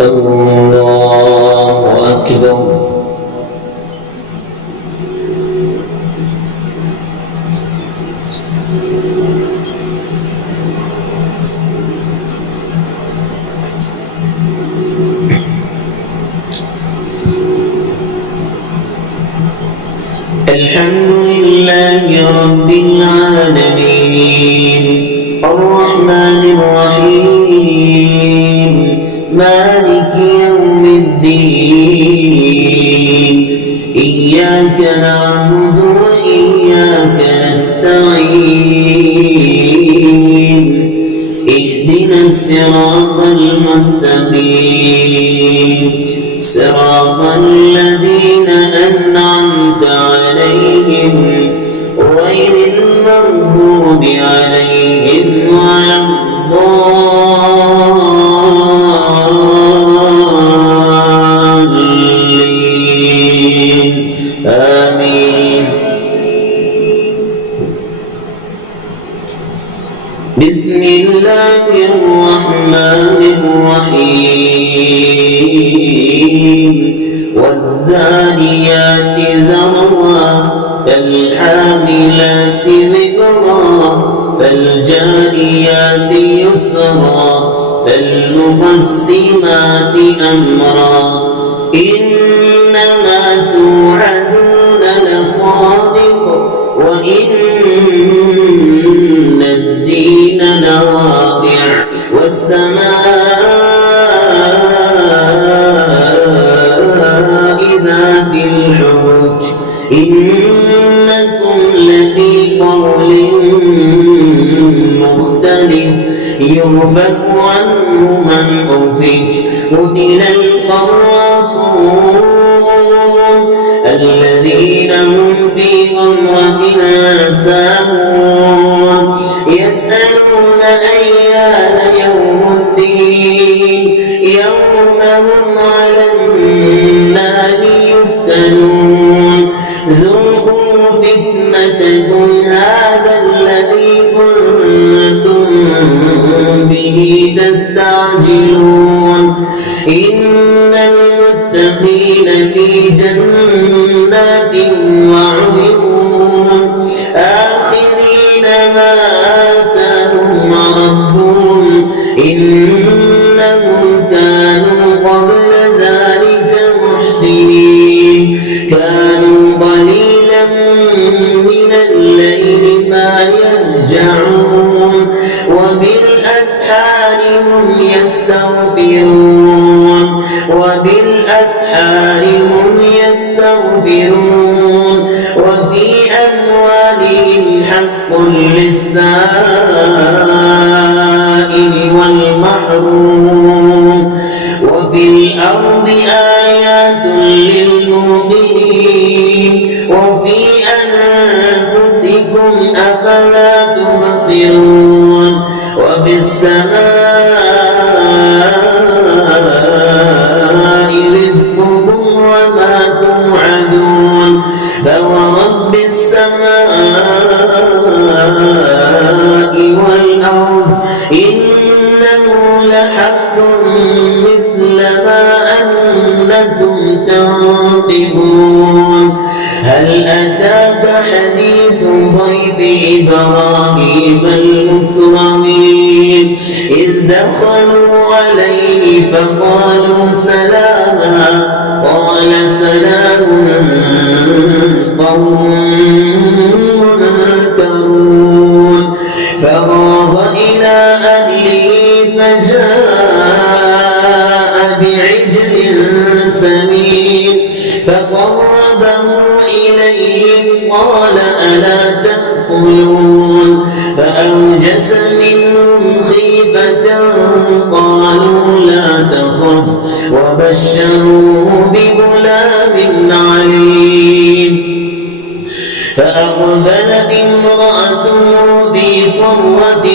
الله أكبر. الحمد لله رب العالمين الرحمن الرحيم مالك يوم الدين إياك نعبد وإياك نستعين اهدنا الصراط المستقيم صراط الذين أنعمت عليهم غير المغضوب عليهم ولا الضالين آمين. بسم الله الرحمن الرحيم والذاريات ذروا فالحاملات وقرا فالجاريات يسرا فالمقسمات أمرا إنما توعدون لصادق وإن الدين لواقع والسماء ذات الحبك إنكم لفي قول مختلف يؤفك عنه من أفك قتل الخراصون الذين هم في غمرة ساهون يسألون أيان يوم الدين يوم هم على النار يفتنون ذوقوا فتنتكم هذا الذي كنتم به تستعجلون إن المتقين في جنات وعيون آخذين ما آتاهم ربهم إنهم كانوا قبل ذلك محسنين كانوا قليلا من الليل ما يهجعون وبالأسحار هم يستغفرون وفي أموالهم حق للسائل والمحروم وفي الأرض آيات للموقنين وفي أنفسكم أفلا تبصرون وفي السماء رزقكم وما توعدون فورب السماء والأرض إنه لحق مثل ما أنكم تنطقون هل أتاك حديث ضيف إبراهيم المكرمين إذ دخلوا عليه فقالوا سلاما قال سلام قوم منكرون فراغ إلى أهله فجاء بعجل سمين فقربه إليهم قال ألا تأكلون فأوجس منهم خيفة قالوا لا تخف وبشروه بغلام عليم فأقبلت امرأته في صرة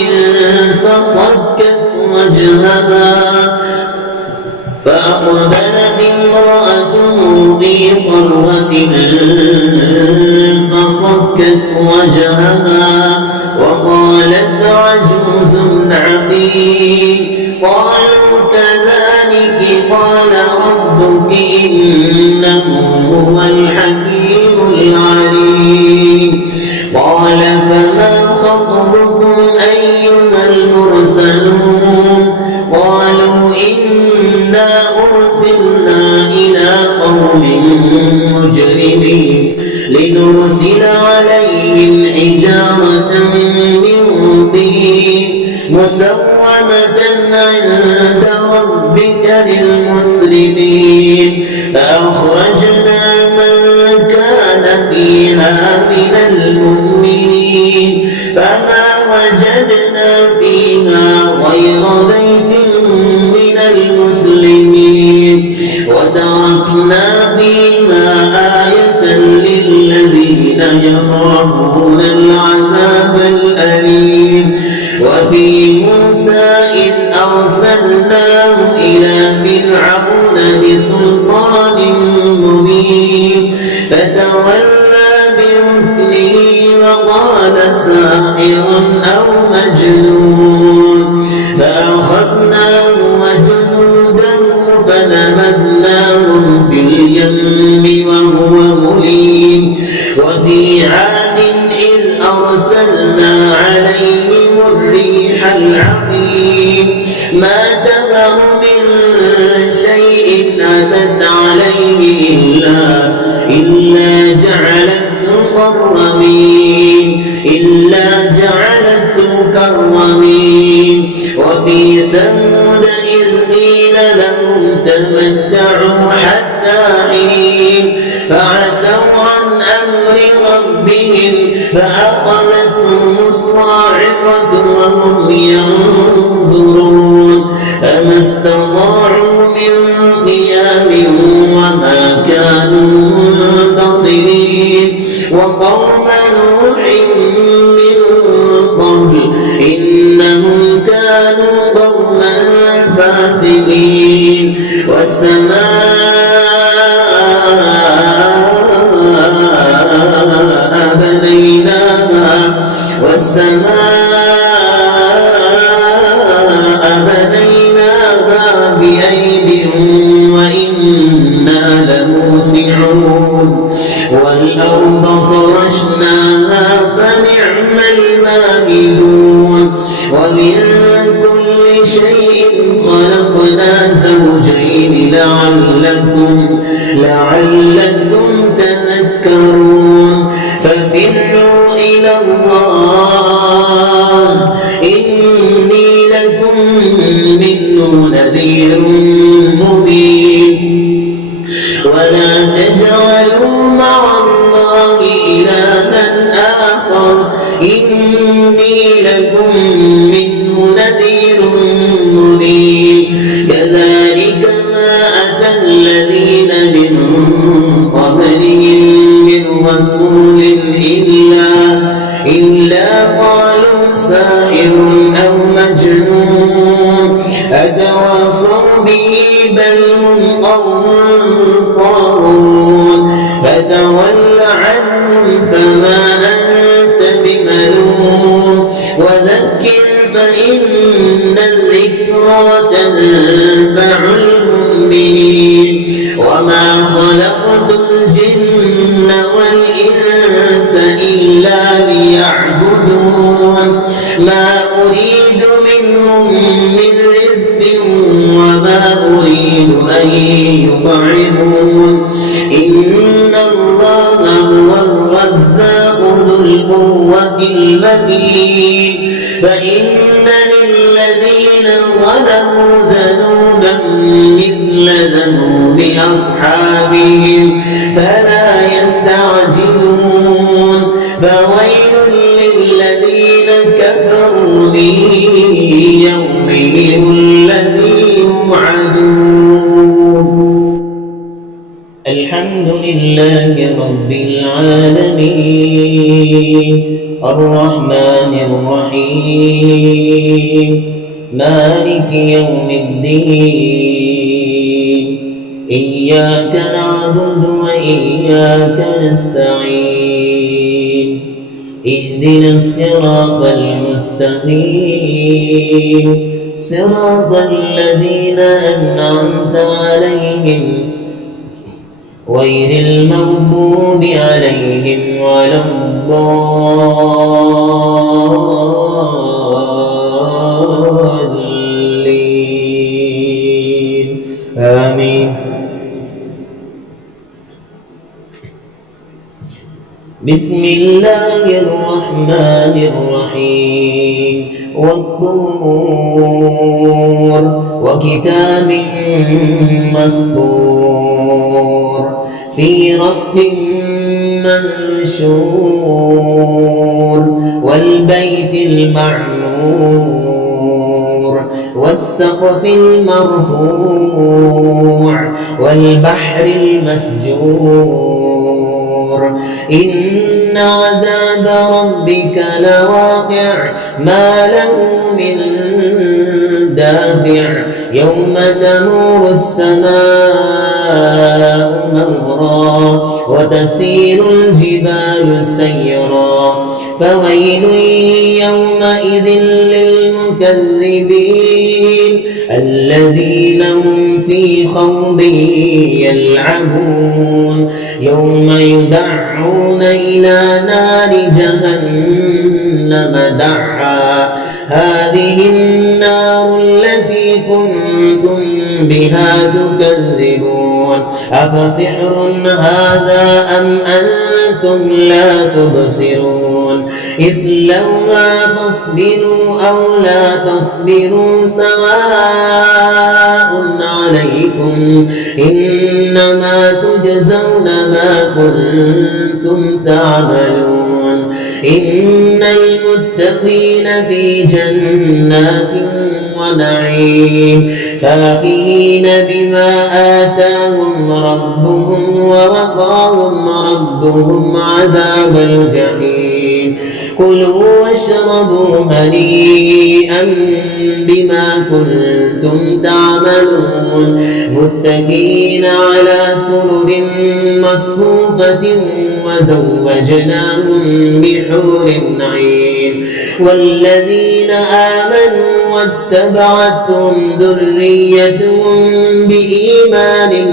فصكت وجهها وقالت الحكيم قالوا كذلك قال ربك إنه هو الحكيم العليم قال فما خطبكم أيها المرسلون قالوا إنا أرسلنا إلى قوم مجرمين لنرسل عليهم حجارة من طين مسومة عند ربك للمسرفين فأخرجنا من كان فيها من المؤمنين فما وجدنا فيها غير بيت من المسلمين وتركنا فيها آية للذين يخافون العذاب الأليم وفي موسى إذ أرسلناه إلى فرعون بسلطان مبين فتولى بركنه وقال ساحر أو مجنون فأخذناه وجنوده فنبذناهم في اليم وهو مليم وفي عاد إذ أرسلنا عليهم الريح العقيم ما تذر من شيء أتت عليه إلا جعلته كالرميم وفي ثمود إذ قيل لهم تمتعوا حتى حين فعتوا عن أمر ربهم فأخذتهم الصاعقة وهم ينظرون فما استطاعوا من قيام وما كانوا منتصرين وقوم نوح من قبل إنهم كانوا قوما فاسقين والسماء بنيناها بأيد وإنا لموسعون والأرض فرشناها فنعم الماهدون ومن كل شيء خلقنا زوجين لعلكم تذكرون ففروا إلى الله إني لكم منه نذير مبين ولا تجعلوا مع الله إلها آخر إني لكم منه نذير مبين كذلك ما أتى الذين من قبلهم من رسول إلا قالوا ساحر أو مجنون أتواصوا به بل هم قوم طاغون فتول عنهم فما أنت بملوم وذكر فإن الذكرى تنفع المؤمنين وما خلقت الجن والإنس إلا ليعبدون ما أريد منهم من رزق وما أريد أن يطعمون إن الله هو الرزاق ذو القوة المتين فإن للذين ظلموا ذنوبا مثل ذنوب أصحابهم فلا يستعجلون فويل للذين كفروا من يومهم الذي يوعدون. الحمد لله رب العالمين الرحمن الرحيم مالك يوم الدين إياك نعبد وإياك نستعين اهدنا الصراط المستقيم صراط الذين أنعمت عليهم غير المغضوب عليهم ولا الضالين آمين. بسم الله الرحمن الرحيم والطور وكتاب مسطور في رق منشور والبيت المعمور والسقف المرفوع والبحر المسجور إن عذاب ربك لواقع ما له من دافع يوم تمور السماء مورا وتسير الجبال سيرا فويل يومئذ للمكذبين الذين هم في خوض يلعبون يوم يدعون إلى نار جهنم دعا هذه النار التي كنتم بها تكذبون أفسحر هذا أم أنتم لا تبصرون اصلوها فاصبروا أو لا تصبروا سواء عليكم إنما تجزون ما كنتم تعملون إن المتقين في جنات ونعيم فاكهين بما آتاهم ربهم ووقاهم ربهم عذاب الجحيم كلوا واشربوا هنيئا بما كنتم تعملون متكئين على سرر مصفوفة وزوجناهم بحور عين والذين آمنوا واتبعتهم ذريتهم بإيمان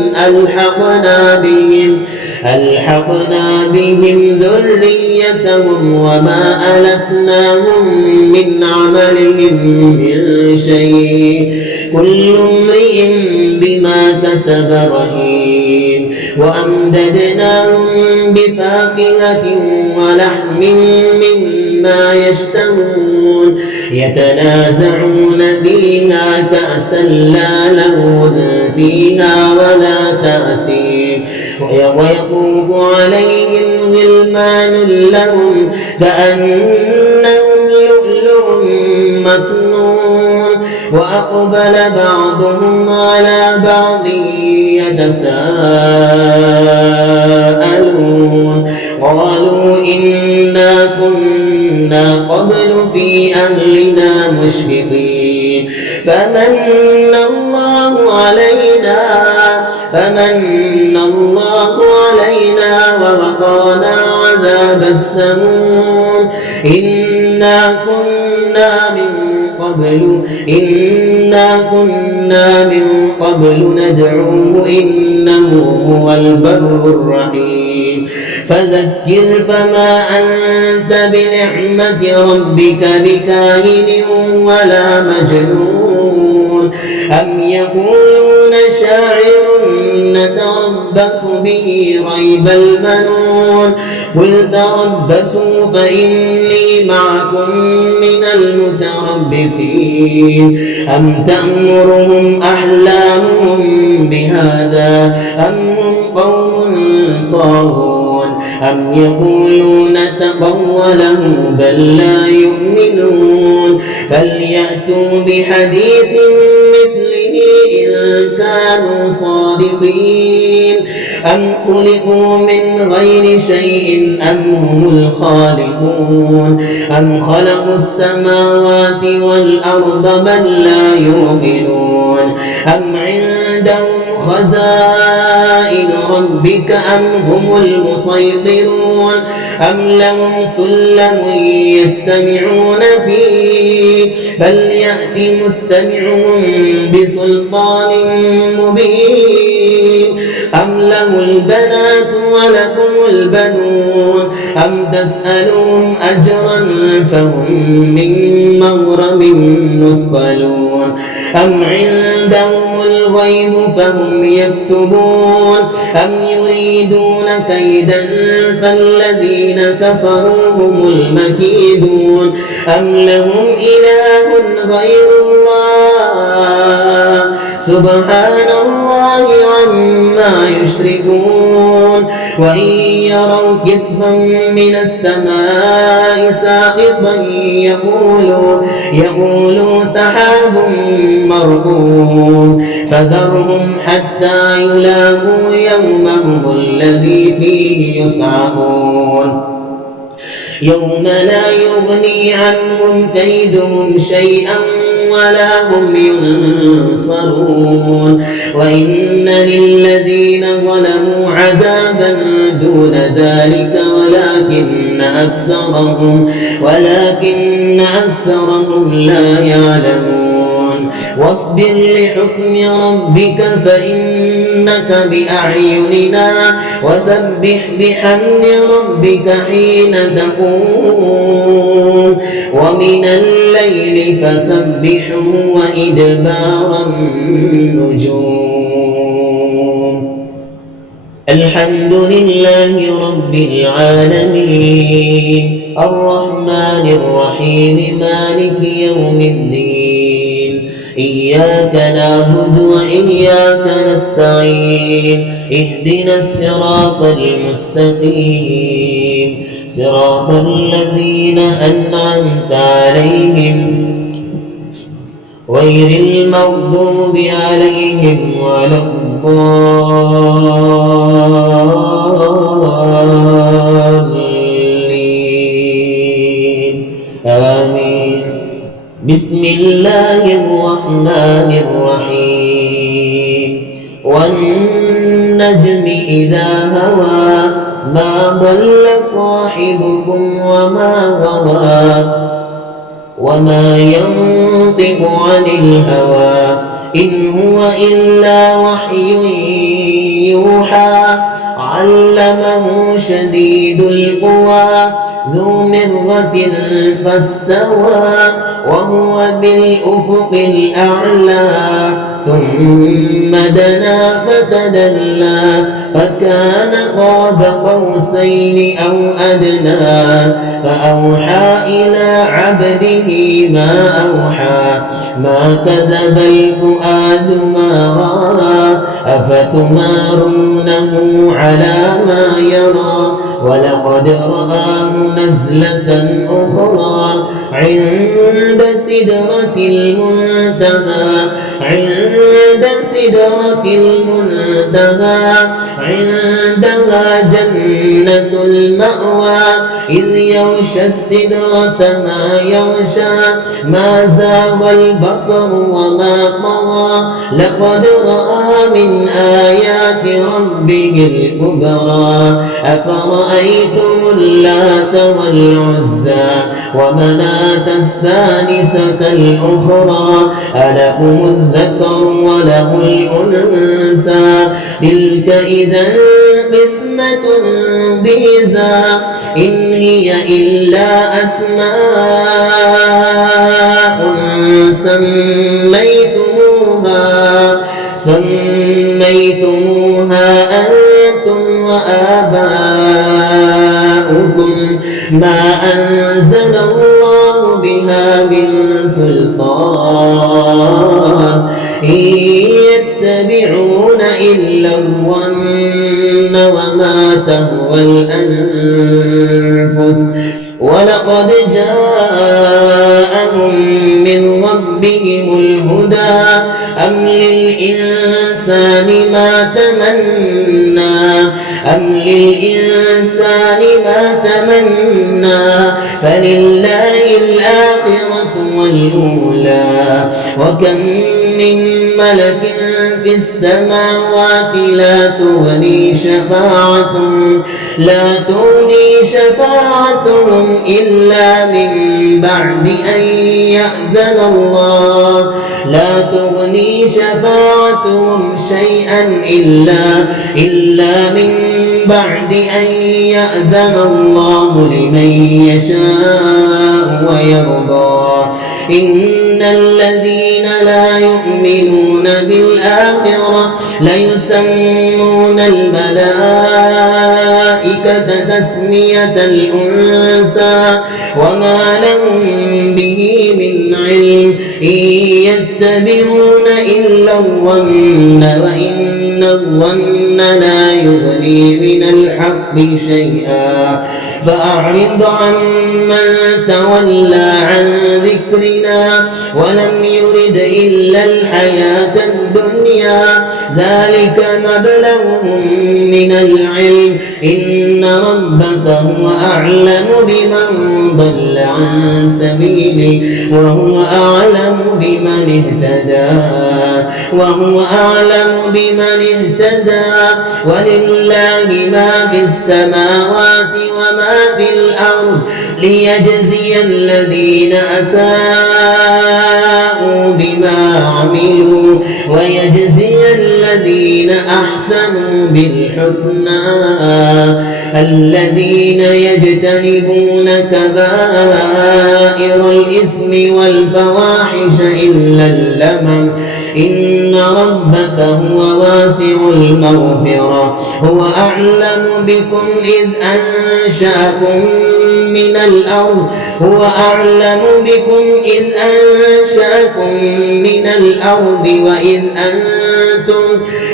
ألحقنا بهم ذريتهم وما ألتناهم من عملهم من شيء كل امرئ بما كسب رهين وأمددناهم بفاكهة ولحم مما يشتهون يتنازعون فيها كأسا لا لغو فيها ولا تأثيم ويطوف عليهم غلمان لهم كأنهم لؤلؤ مكنون وأقبل بعضهم على بعض يتساءلون قالوا إنا كنا قبل في أهلنا مشفقين فمن الله علينا ووقانا عذاب السموم إنا كنا من قبل ندعوه إنه هو البر الرحيم فذكر فما أنت بنعمة ربك بكاهن ولا مجنون أم يقولون شاعر نتربص به ريب المنون قل تربصوا فإني معكم من المتربصين أم تأمرهم أحلامهم بهذا أم هم قوم طاغون أم يقولون تقوله بل لا يؤمنون فليأتوا بحديث مثله إن كانوا صادقين أم خلقوا من غير شيء أم هم الخالقون أم خلقوا السماوات والأرض بل لا يوقنون أم عندهم خزائن ربك أم هم المسيطرون أم لهم سلم يستمعون فيه فليأت مستمعهم بسلطان مبين أم له البنات ولكم البنون أم تسألهم أجرا فهم من مغرم مثقلون أم عندهم الغيب فهم يكتبون أم يريدون كيدا فالذين كفروا هم المكيدون أم لهم إله غير الله سبحان الله عما يشركون وإن يروا كسفا من السماء ساقطا يقولوا سحاب مركوم فذرهم حتى يلاقوا يومهم الذي فيه يصعقون يوم لا يغني عنهم كيدهم شيئا ولا هم ينصرون وإن للذين ظلموا عذابا دون ذلك ولكن أكثرهم لا يعلمون واصبر لحكم ربك فإنك بأعيننا وسبح بحمد ربك حين تقوم ومن الليل فسبحه وإدبار النجوم الحمد لله رب العالمين الرحمن الرحيم مالك يوم الدين إياك نعبد وإياك نستعين اهدنا الصراط المستقيم صراط الذين أنعمت عليهم غير المغضوب عليهم ولا الضالين آمين بسم الله الرحمن الرحيم والنجم إذا هوى ما ضل صاحبكم وما غوى وما ينطق عن الهوى إن هو إلا وحي يوحى علمه شديد القوى ذو مرة فاستوى وهو بالأفق الأعلى ثم دنا فتدلى فكان قاب قوسين أو أدنى فأوحى إلى عبده ما أوحى ما كذب الفؤاد ما رأى أفتمارونه على ما يرى ولقد رآه نزلة أخرى عند سدرة المنتهى عندها جنة المأوى إذ يغشى السدرة ما يغشى ما زاغ البصر وما طغى لقد رأى من آيات ربه الكبرى أفرأيتم اللات والعزى ومناة الثالثة الأخرى ألكم الذكر وله الأنثى تلك إذا قسمة ضيزى إن هي إلا أسماء سميتموها أنتم وآباؤكم ما أنزل الله بها من سلطان إن يتبعون إلا الظن وما تهوى الأنفس ولقد جاءهم من ربهم الهدى أم للإنسان ما تمنى فلله الآخرة والأولى وكم من ملك في السماوات لا تغني شفاعتهم لا تغني شفاعتهم إلا من بعد أن يأذن الله لا تغني شفاعتهم شيئا إلا من بعد أن يأذن الله لمن يشاء ويرضى إن الذين لا يؤمنون بالآخرة ليسمون الملائكة تسمية الأنثى وما لهم به من علم إن يتبعون إلا الظن وإن الظن لا يغني من الحق شيئا فأعرض عمن تولى عن ذكرنا ولم يرد إلا الحياة الدنيا ذلك مبلغهم من العلم إن ربك هو أعلم بمن ضل عن سبيله وهو أعلم بمن اهتدى ولله ما في السماوات وما في الأرض ليجزي الذين أساءوا بما عملوا ويجزي الذين أحسنوا بالحسنى الذين يجتنبون كبائر الإثم والفواحش إلا اللمم إن ربك هو واسع المغفرة هو أعلم بكم إذ أنشأكم من الأرض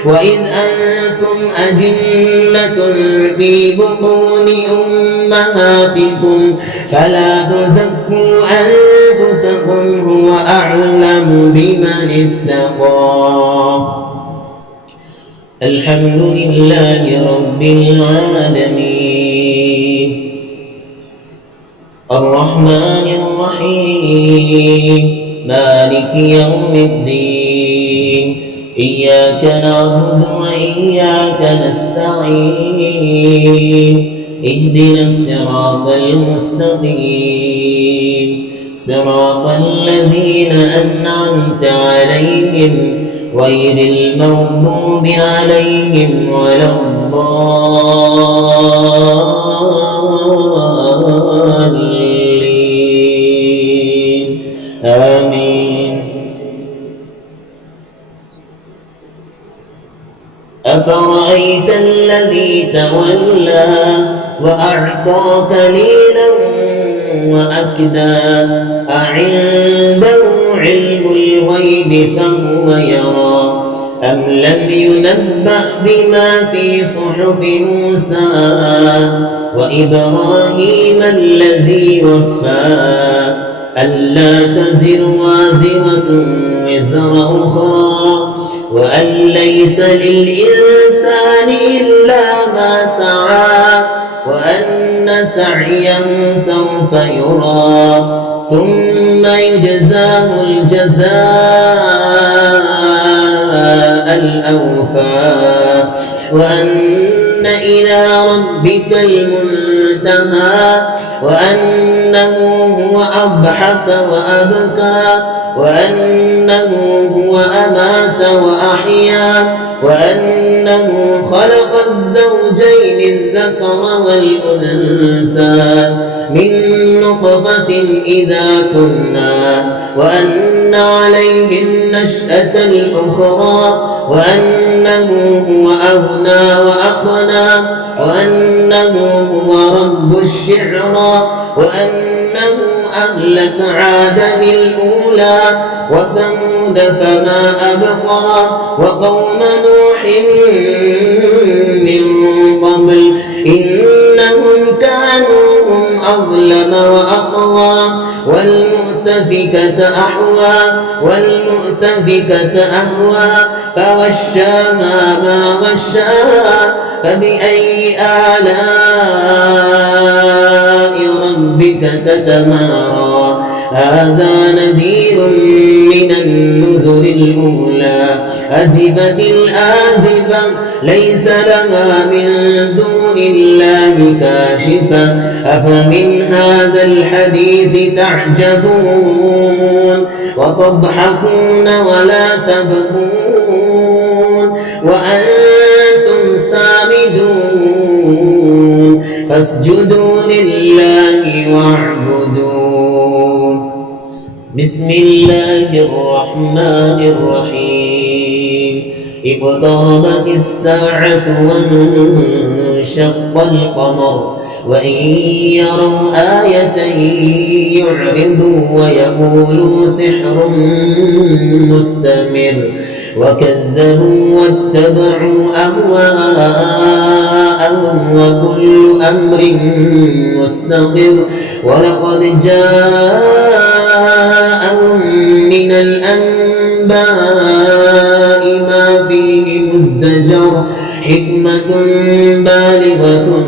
وإذ أنتم أجنة في بطون أمهاتكم فلا تزكوا أنفسكم هو أعلم بمن اتقى الحمد لله رب العالمين الرحمن الرحيم مالك يوم الدين إياك نعبد وإياك نستعين اهدنا الصراط المستقيم صراط الذين أنعمت عليهم غير المغضوب عليهم ولا الضالين آمين أفرأيت الذي تولى وأعطى قليلا وأكدى أعنده علم الغيب فهو يرى أم لم ينبأ بما في صحف موسى وإبراهيم الذي وفى ألا تزر وازرة وزر أخرى وأن ليس للإنسان إلا ما سعى وأن سعيه سوف يرى ثم يجزاه الجزاء الأوفى وأن إلى ربك المنتهى وأنه هو أضحك وأبكى وأنه هو أمات وأحيا وأنه خلق الزوجين الذكر والأنثى من نطفة إذا تمنى وأن عليه النشأة الأخرى وأنه هو أغنى وأقنى وأنه هو رب الشعرى وأنه أهلك عادا الأولى وثمود فما أبقى وقوم نوح من قبل إنهم كانوا هم أظلم وأطغى والمؤتفكة أهوى فغشاها ما غشاها فبأي آلاء ربك تتمارى هذا نذير من النذر الأولى أزفت الآزفة ليس لها من دون الله كاشفة أفمن هذا الحديث تعجبون وتضحكون ولا تبكون وأنتم سامدون فاسجدوا لله واعبدوا. بسم الله الرحمن الرحيم اقتربت الساعة وانشق القمر وإن يروا آية يعرضوا ويقولوا سحر مستمر وكذبوا واتبعوا أهواءهم وكل أمر مستقر ولقد جاءهم من الأنباء ما فيه مزدجر حكمة بالغة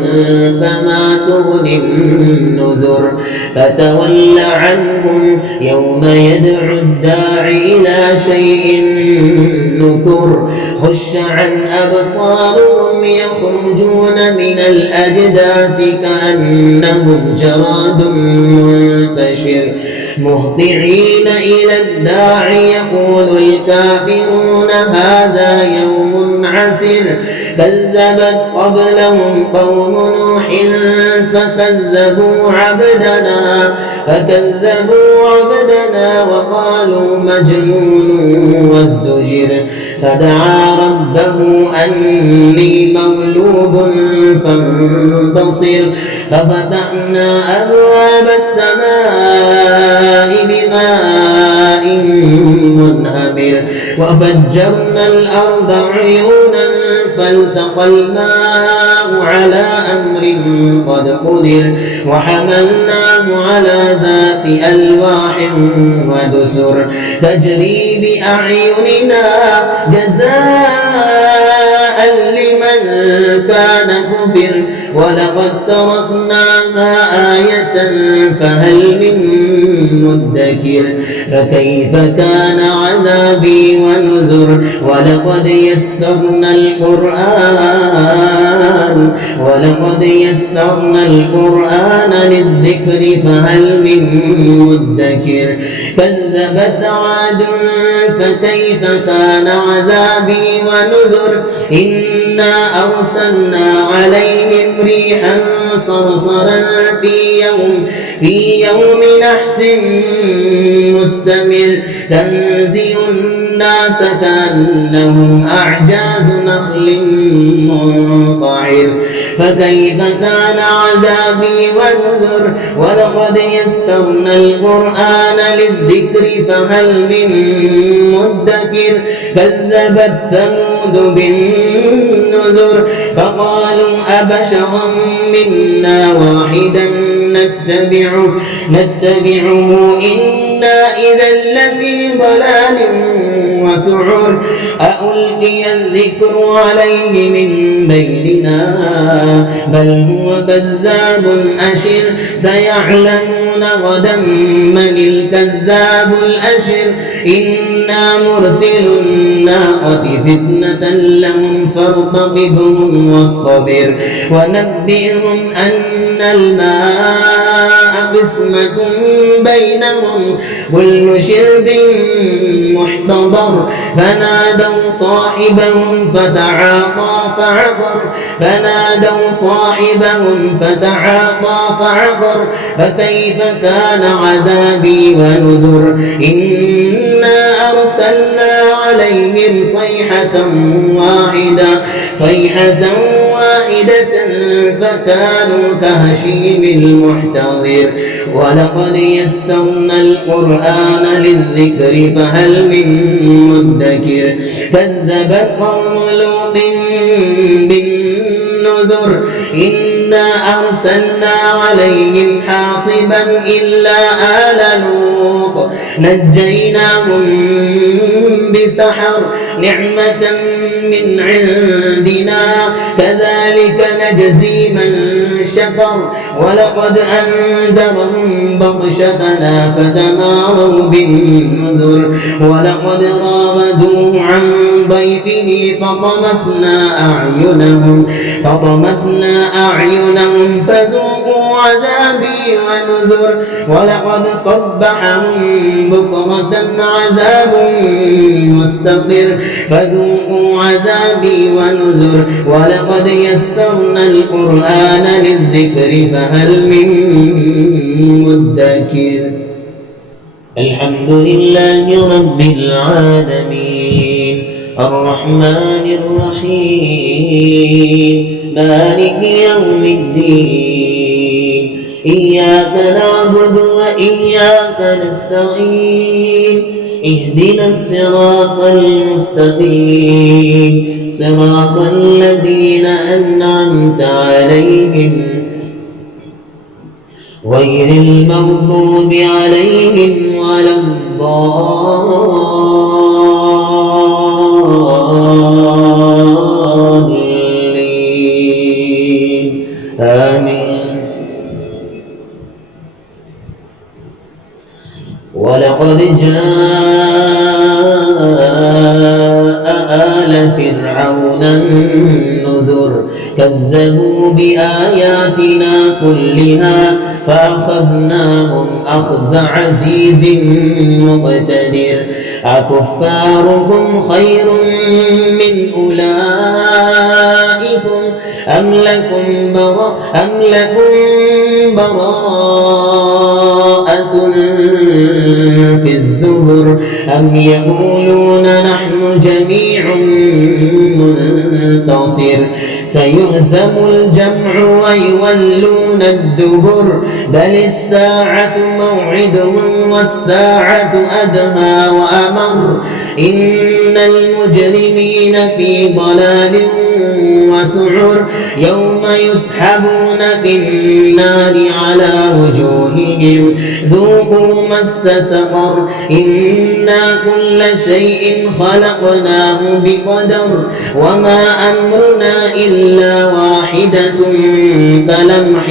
فما تغني النذر فتول عنهم يوم يدعو الداع إلى شيء نكر خش عن أبصارهم يخرجون من الأجداث كأنهم جراد منتشر مهطعين إلى الداع يقول الكافرون هذا يوم عسر كذبت قبلهم قوم نوح فكذبوا عبدنا وقالوا مجنون وازدجر فدعا ربه أني مغلوب فانتصر ففتحنا أبواب السماء بماء منهمر وفجرنا الأرض عيونا فالتقى الماء على أمر قد قدر وحملناه على ذات ألواح ودسر تجري بأعيننا جزاء لمن كان كفر ولقد تركناها آية فهل من مدكر فكيف كان عذابي ونذر ولقد يسرنا القرآن للذكر فهل من مدكر كذبت عاد فكيف كان عذابي ونذر إنا أرسلنا عليهم ريحا صرصرا في يوم نحس مستمر تنزع الناس كأنهم أعجاز نخل منقعر فكيف كان عذابي ونذر ولقد يسرنا القرآن للذكر فهل من مدكر كذبت ثمود بالنذر فقالوا أبشرا منا واحدا نتبعه إنا إذا لفي ضلال وسعر أألقي الذكر عليه من بيننا بل هو كذاب أشر سيعلمون غدا من الكذاب الأشر إنا مرسل الناقة فتنة لهم فارتقبهم واصطبر ونبئهم أن الماء قسمة بينهم كل شرب محتضر فنادوا صاحبهم فتعاطى فعقر فكيف كان عذابي ونذر إنا أرسلنا عليهم صيحة واحدة فكانوا كهشيم المحتضر ولقد يسرنا القرآن للذكر فهل من مدكر كذبت قوم لوط بالنذر إنا أرسلنا عليهم حاصبا إلا آل لوط نجيناهم بسحر نعمة من عندنا كذلك نجزي من شكر ولقد أنذرهم بطشتنا فتماروا بالنذر ولقد راودوه عن ضيفه فطمسنا أعينهم فذوقوا عذابي ونذر ولقد صبحهم بكرة عذاب مستقر فذوقوا عذابي ونذر ولقد يسرنا القرآن للذكر فهل من مدكر. الحمد لله رب العالمين الرحمن الرحيم مالك يوم الدين إياك نعبد وإياك نستعين اهدنا الصراط المستقيم صراط الذين أنعمت عليهم غير المغضوب عليهم ولا الضالين آمين. ولقد جاء آل فرعون النذر كذبوا بآياتنا كلها فأخذناهم أخذ عزيز مقتدر أكفاركم خير من أولئكم أم لكم براءة في الزبر أم يقولون نحن جميع منتصر سيهزم الجمع ويولون الدبر بل الساعة موعدهم والساعة أدهى وأمر إن المجرمين في ضلال وسعر يوم يسحبون في النار على وجوههم ذوقوا مس سقر إنا كل شيء خلقناه بقدر وما أمرنا إلا واحدة كلمح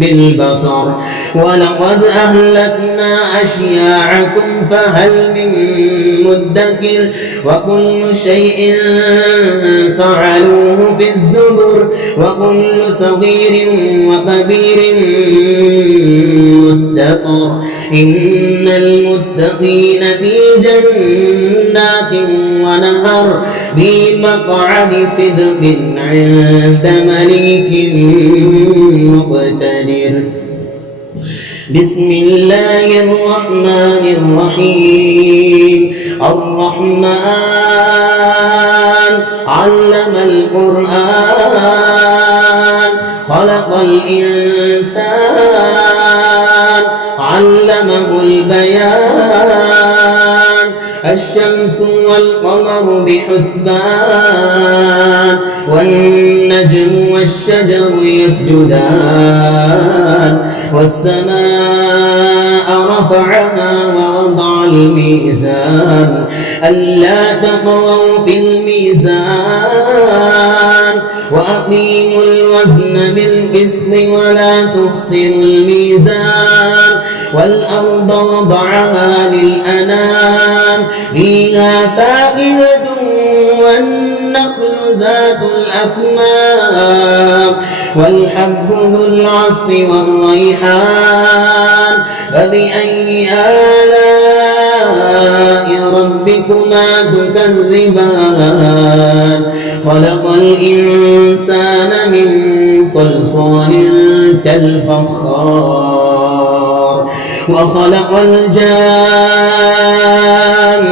بالبصر ولقد أهلكنا أشياعكم فهل من مدكر وكل شيء فعلوه في الزبر وكل صغير وكبير مستقر إن المتقين في جنات ونهر في مقعد صدق عند مليك مقتدر. بسم الله الرحمن الرحيم الرحمن علم القرآن خلق الإنسان علمه البيان الشمس والقمر بحسبان والنجم والشجر يسجدان والسماء رفعها ووضع الميزان ألا تطغوا في الميزان وأقيموا الوزن بالقسط ولا تخسروا الميزان والأرض وضعها للأنام فيها فاكهة والنخل ذات الأكمام والحب ذو العصف والريحان فبأي آلاء ربكما تكذبان خلق الإنسان من صلصال كالفخار وخلق الجان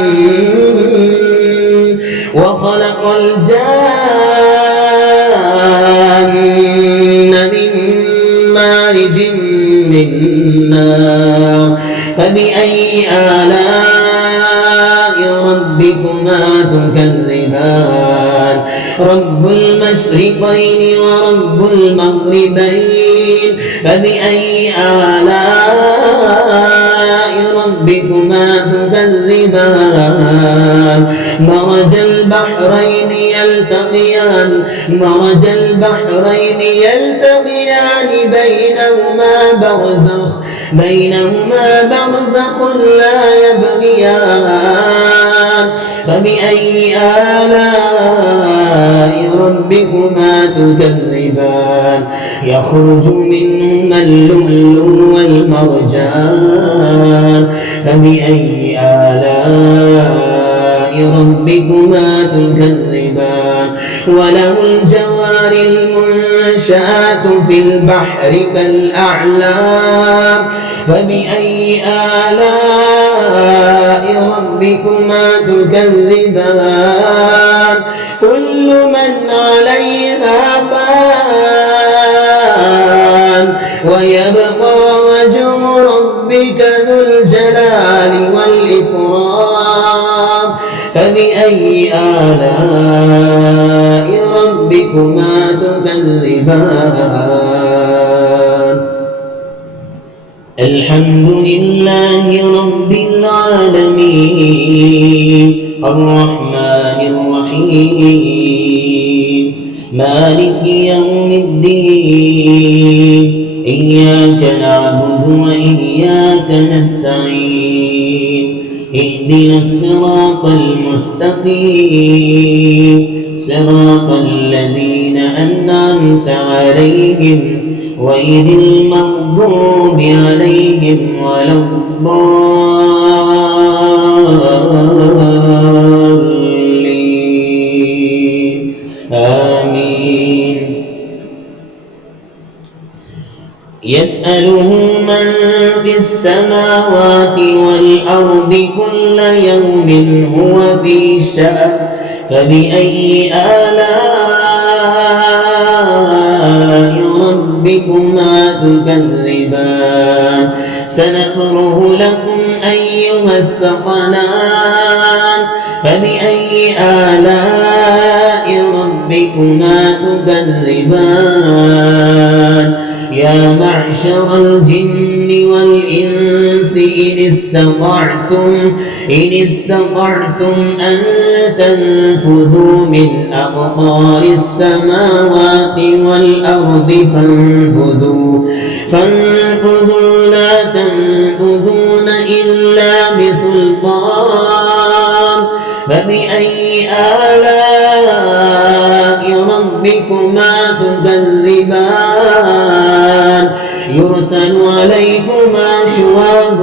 من مارج من نار فبأي آلاء ربكما تكذبان رب المشرقين ورب المغربين فبأي آلاء ربكما تكذبان مرج البحرين يلتقيان بينهما برزخ لا يبغيان فبأي آلاء ربكما تكذبان يخرج منهما اللؤلؤ والمرجان فبأي آلاء ربكما تكذبان وله الجوار المنشآت في البحر كالأعلام فبأي آلاء ربكما تكذبان كل من عليها فان ويبقى وجه ربك ذو الجلال والإكرام فبأي آلاء ربكما تكذبان الحمد لله رب العالمين الرحمن الرحيم مالك يوم الدين إياك نعبد وإياك نستعين اهدنا الصراط المستقيم صراط الذين أنعمت عليهم غير المغضوب عليهم ولا الضالين آمين يسأله من في السماوات والأرض كل يوم هو في شأن فبأي آلاء ربكما تكذبان سنفرغ لكم أيها الثقلان فبأي آلاء ربكما تكذبان يا معشر الجن والإنس إن استطعتم أن تنفذوا من أقطار السماوات والأرض فانفذوا لا تنفذون إلا بسلطان فبأي آلاء ربكما تكذبان يرسل عليكما شواظ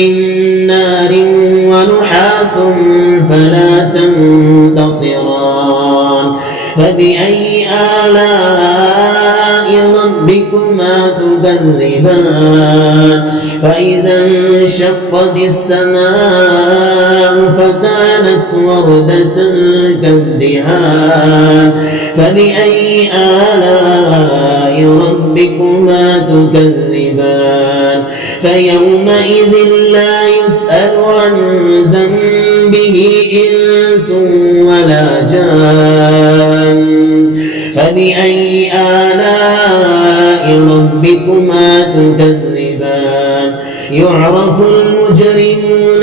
من نار ونحاس فلا تنتصران فبأي آلاء ربكما تكذبان فإذا انشقت السماء فكانت وردة كالدهان فبأي آلاء ربكما تكذبان فيومئذ لا يسأل عن ذنبه إنس ولا جان فبأي آلاء ربكما تكذبان يعرف المجرمون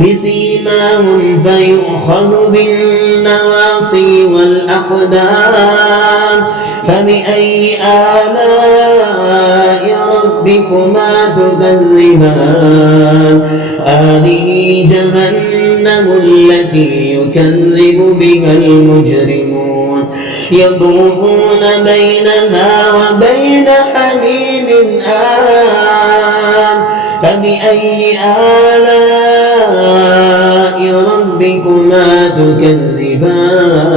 بسيماهم فيؤخذ بالنواصي والأقدام فبأي آلاء ربكما تكذبان هذه جهنم التي يكذب بها المجرمون يطوفون بينها وبين حميم آن فبأي آلاء ربكما تكذبان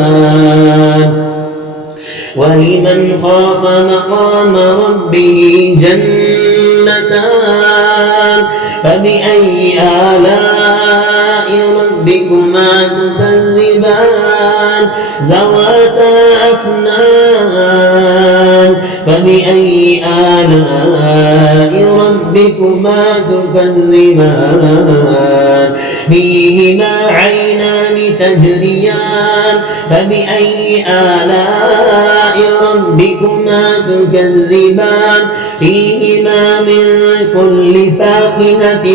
ولمن خاف مقام ربه جنتان فبأي آلاء ربكما تكذبان ذواتا أفنان فبأي آلاء ربكما تكذبان فيهما عينان تجريان فبأي آلاء ربكما تكذبان فيهما من كل فاكهة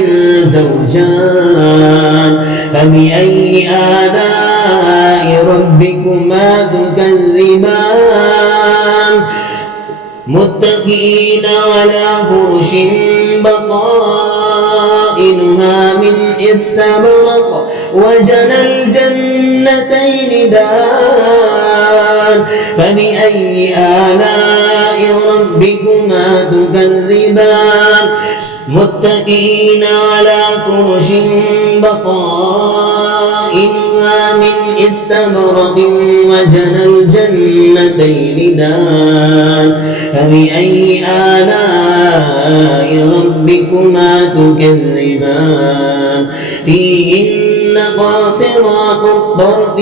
زوجان فبأي آلاء ربكما تكذبان متكئين على فرش بطائنها من استبرق وجنى الجنتين دان فبأي آلاء ربكما تكذبان متكئين على فرش بطائنها من استبرق وجنى الجنتين دان فبأي آلاء ربكما تكذبان فيهن قاصرات الطرف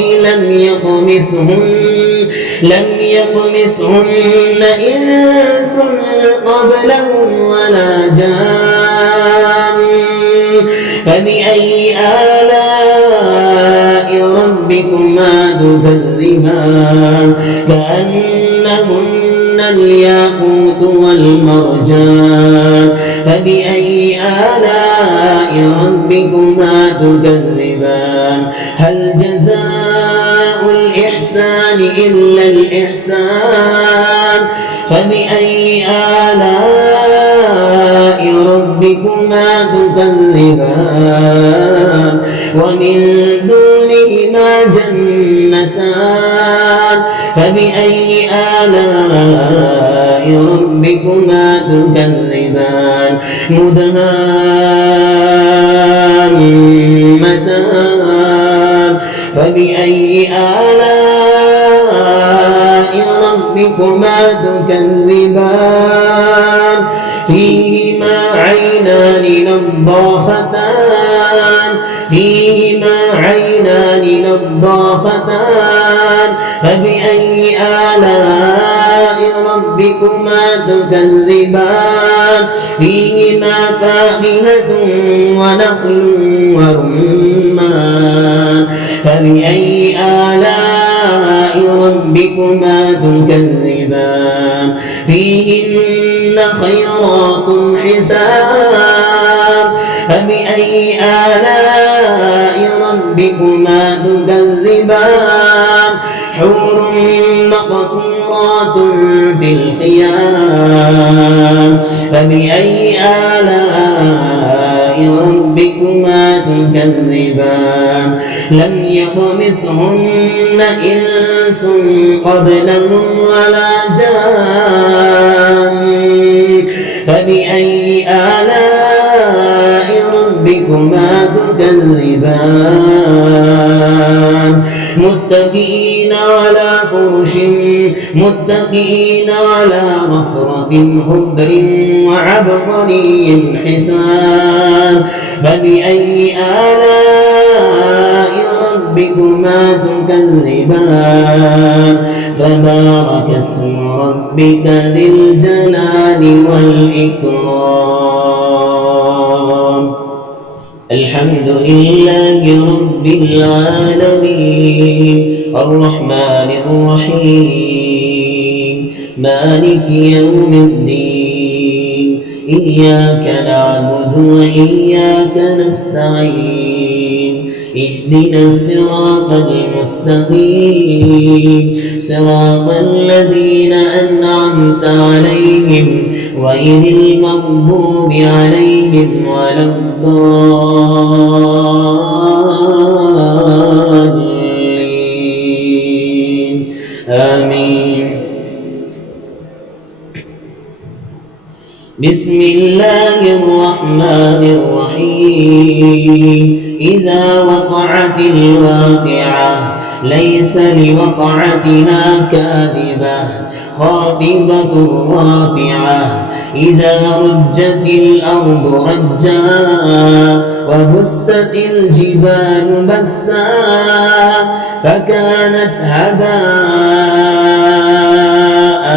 لم يطمثهن إنس قبلهم ولا جان فبأي آلاء ربكما تكذبان كأنهن الياقوت والمرجان فبأي آلاء ربكما تكذبان هل جزاء الإحسان إلا الإحسان فبأي آلاء ربكما تكذبان ومن دونهما جنتان فبأي آلاء ربكما تكذبان مدهامتان فبأي آلاء ربكما تكذبان فيهما عينان نضاختان فبأي آلاء ربكما تكذبان فيهما فاكهة ونخل ورمان فبأي آلاء ربكما تكذبان فيهن خيرات حسان فبأي آلاء ربكما تكذبان حور مقصورات في الخيام فبأي آلاء ربكما تكذبان لم يطمثهن إنس قبلهم ولا جان فبأي آلاء ربكما تكذبان متكئين على مفرق خضر وعبقري حسان فبأي آلاء ربكما تكذبان تبارك اسم ربك ذي الجلال والإكرام الحمد لله رب العالمين الرحمن الرحيم مالك يوم الدين إياك نعبد وإياك نستعين اهدنا الصراط المستقيم صراط الذين أنعمت عليهم غير المغضوب عليهم ولا الضالين آمين بسم الله الرحمن الرحيم إذا وقعت الواقعة ليس لوقعتها كاذبة خافضة رافعة إذا رجت الأرض رجا وبست الجبال بسا فكانت هباء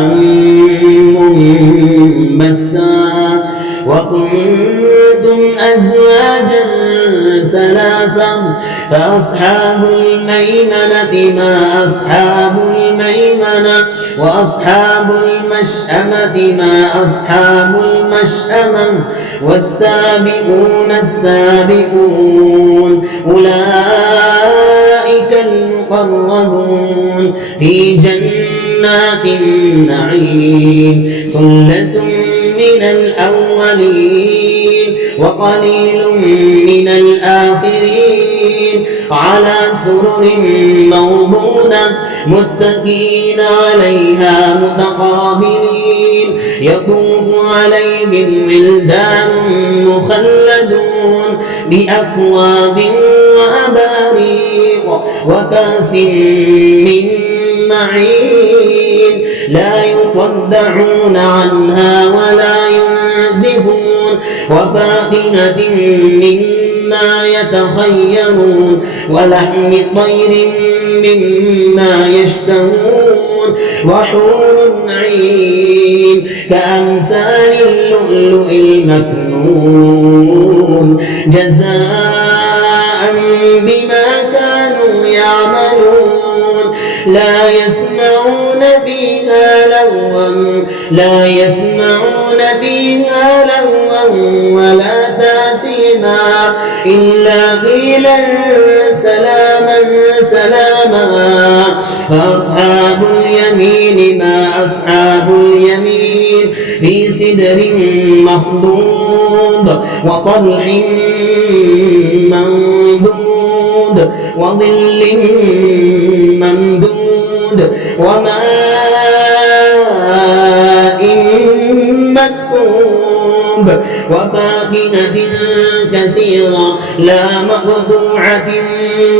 منبثا بثا وكنتم أزواجا ثلاثا فأصحاب الميمنة ما أصحاب الميمنة وأصحاب المشأمة ما أصحاب المشأمة والسابقون السابقون أولئك المقربون في جنات النعيم ثلة من الأولين وقليل من الآخرين على سرر موضونة متكئين عليها متقابلين يطوف عليهم ولدان مخلدون بأكواب وأباريق وكأس من معين لا يصدعون عنها ولا ينزفون وفاكهة مما يتخيرون ولحم طير مما يشتهون وحور عين كأمثال اللؤلؤ المكنون جزاء بما كانوا يعملون لا يسمعون فيها لغوا ولا تأثيما إلا قيلا سلاما سلاما فأصحاب اليمين ما أصحاب اليمين في سدر مخضود وطلح منضود وظل ممدود وماء مسكوب وفاكهة كثيرة لا مقطوعة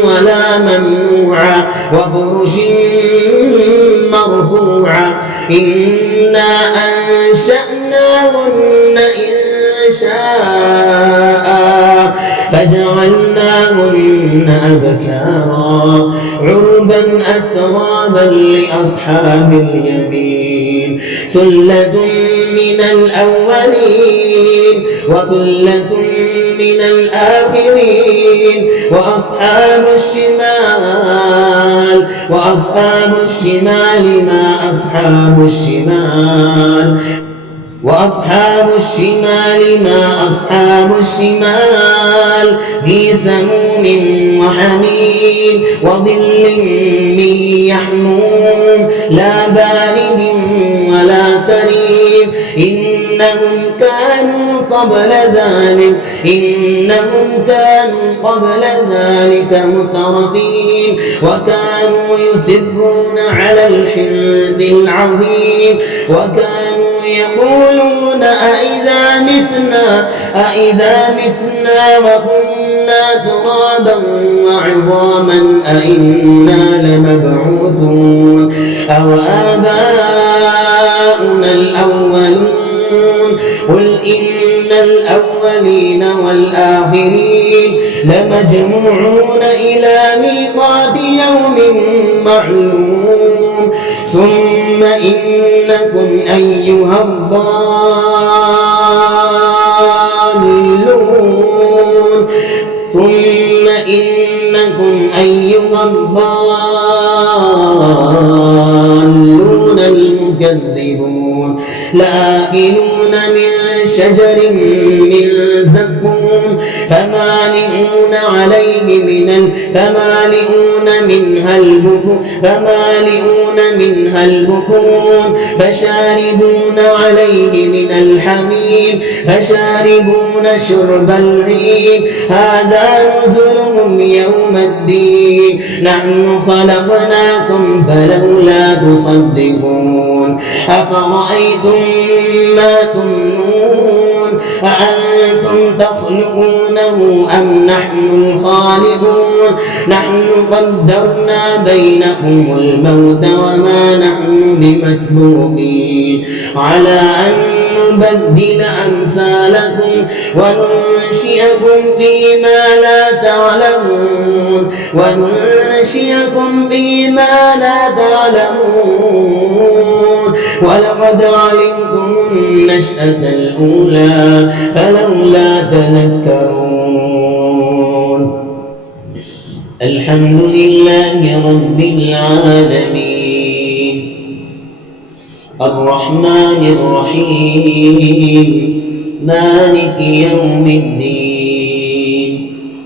ولا ممنوعة وفرش مرفوعة إنا أنشأناهن إنشاء فجعلناهن أبكارا عربا أترابا لأصحاب اليمين ثلة من الأولين وثلة من الآخرين وأصحاب الشمال ما أصحاب الشمال ما أصحاب الشمال في سموم وحميم وظل من يحموم لا بارد ولا كريم إنهم كانوا قبل ذلك مترفين وكانوا يصرون على الحنث العظيم وكانوا يقولون أئذا متنا وكنا ترابا وعظاما أئنا لمبعوثون أو آباؤنا الأولون قل إن الأولين والآخرين لمجموعون إلى ميقات يوم معلوم ثم إنكم أيها الضالون المكذبون لآكلون من شجر من زقوم فمالئون منها البطون فشاربون عليه من الحميم فشاربون شرب الهيم هذا نزلهم يوم الدين نحن خلقناكم فلولا تصدقون أفرأيتم ما تمنون أأنتم تخلقونه أم نحن الخالقون نحن قدرنا بينكم الموت وما نحن بمسبوقين على أن نبدل أمثالكم وننشئكم فيما لا تعلمون ولقد علمتم النشأة الأولى فلولا تذكرون. الحمد لله رب العالمين الرحمن الرحيم مالك يوم الدين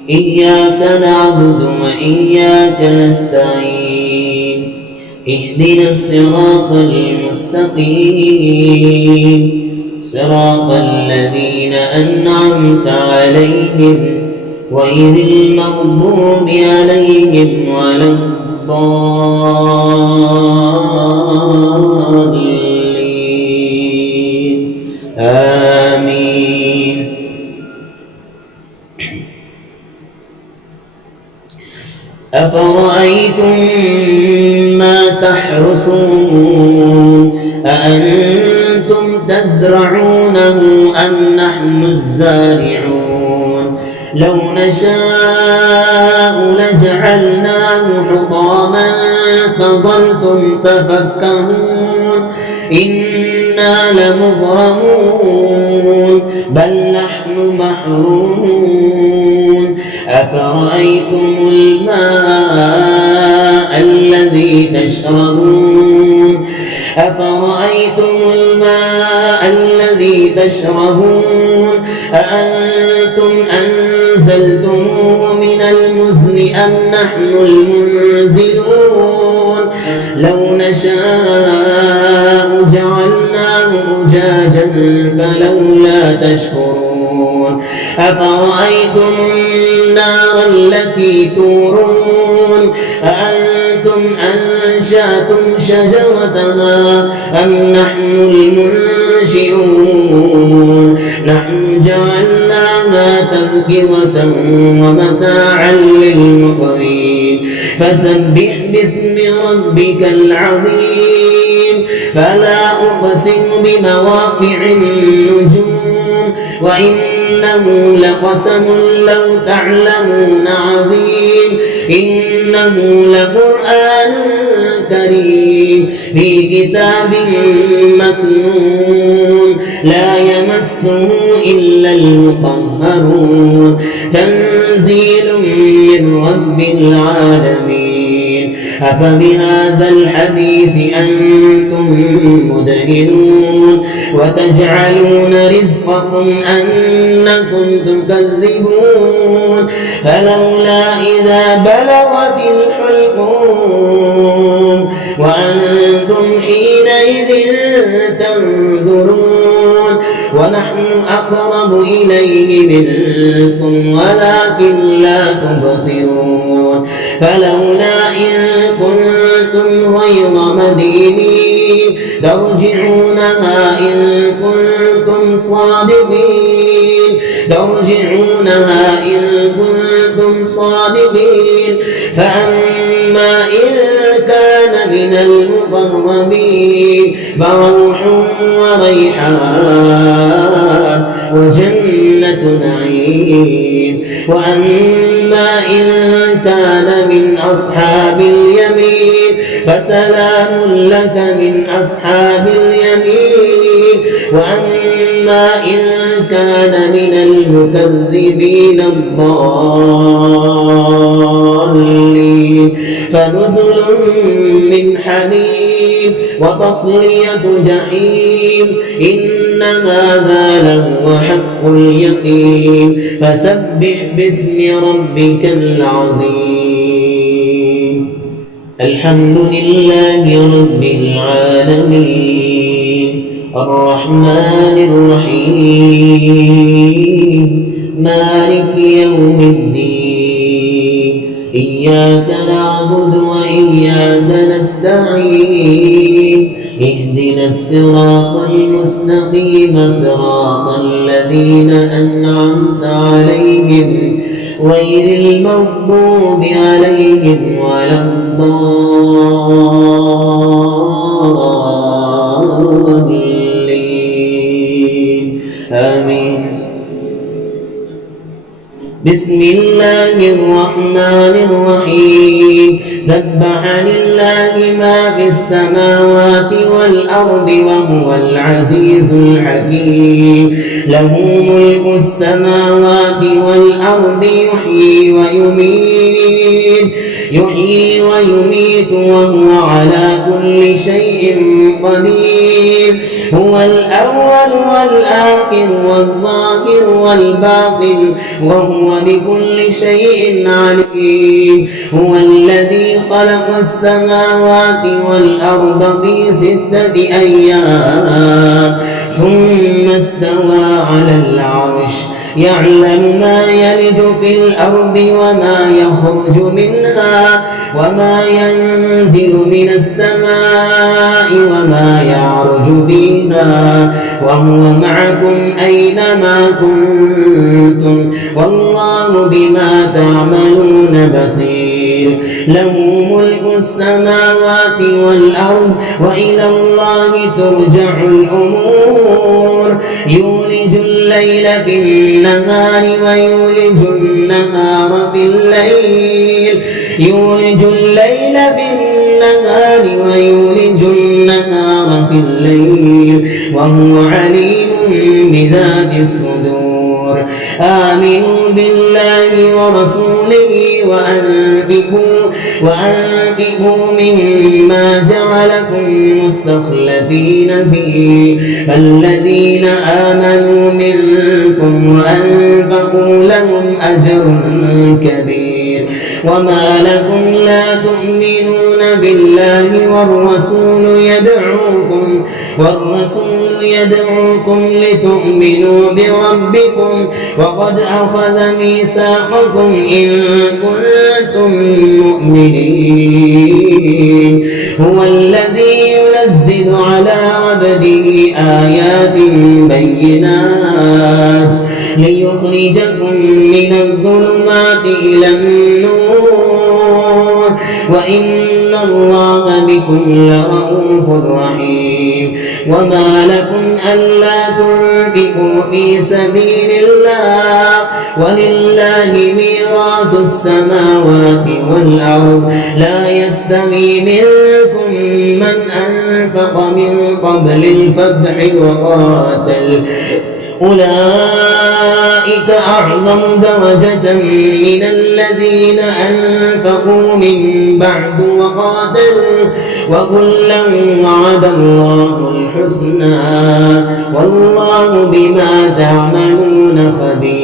إياك نعبد وإياك نستعين اهدنا الصراط المستقيم صراط الذين أنعمت عليهم غير المغضوب عليهم ولا الضالين آمين. أفرأيتم ما تحرثون أأنتم تزرعونه أم نحن الزارعون لو نشاء لجعلناه حطاما فظلتم تفكهون إنا لمغرمون بل نحن محرومون. أفرأيتم الماء الذي تشربون أفرأيتم الماء الذي تشربون أأنتم أنزلتموه من المزن أم نحن المنزلون لو نشاء جعلناه أجاجا فلولا تشكرون. أفرأيتم النار التي تورون أأنتم أنشأتم شجرتها أم نحن المنشئون نحن جعلناها تذكرة ومتاعا للمقوين. فسبح باسم ربك العظيم فلا أقسم بمواقع النجوم وإنه لقسم لو تعلمون عظيم إنه لقرآن كريم في كتاب مكنون لا يمسه إلا المطهرون تنزيل من رب العالمين. أفبهذا الحديث أنتم مدهنون وتجعلون رزقكم أنكم تكذبون فلولا إذا بلغت الحلقوم وأنتم حينئذ تنظرون ونحن أقرب إليه منكم ولكن لا تبصرون. فلولا إن كنتم غير مدينين ترجعونها إن كنتم صادقين فأما إن كان من المقربين فروح وريحان وجنة نعيم. وأما إن كان من أصحاب اليمين فسلام لك من أصحاب اليمين. وأما إن كان من المكذبين الضالين فنزل من حميم وتصلية جحيم إن هذا لهو حق اليقين. فسبح باسم ربك العظيم. الحمد لله رب العالمين الرحمن الرحيم مالك يوم الدين إياك نعبد وإياك نستعين اهدنا الصراط المستقيم صراط الذين أنعمت عليهم غير المغضوب عليهم ولا الضالين آمين. بسم الله الرحمن الرحيم سبح لله ما في السماوات والأرض وهو العزيز الحكيم له ملك السماوات والأرض يحيي ويميت وهو على كل شيء قدير هو الأول والآخر والظاهر والباطن وهو بكل شيء عليم هو الذي خلق السماوات والأرض في 6 أيام ثم استوى على العرش يعلم ما يلج في الأرض وما يخرج منها وما ينزل من السماء وما يعرج فيها وهو معكم أينما كنتم والله بما تعملون بصير له ملك السماوات والأرض وإلى الله ترجع الأمور يولج الليل في النهار ويولج النهار في الليل وهو عليم بذات الصدور آمنوا بالله ورسوله وأنفقوا مما جعلكم مستخلفين فيه فالذين آمنوا منكم وأنفقوا لهم أجر كبير وما لكم لا تؤمنون بالله والرسول يدعوكم لتؤمنوا بربكم وقد أخذ ميثاقكم إن كنتم مؤمنين هو الذي ينزل على عبده آيات بينات ليخرجكم من الظلمات إلى النور وإن الله بكم لرؤوف رحيم وما لكم ألا تنفقوا في سبيل الله ولله ميراث السماوات والأرض لا يستوي منكم من أنفق من قبل الفتح وقاتل أولئك أعظم درجة من الذين أنفقوا من بعد وقاتلوا وكلا وعد الله الحسنى والله بما تعملون خبير.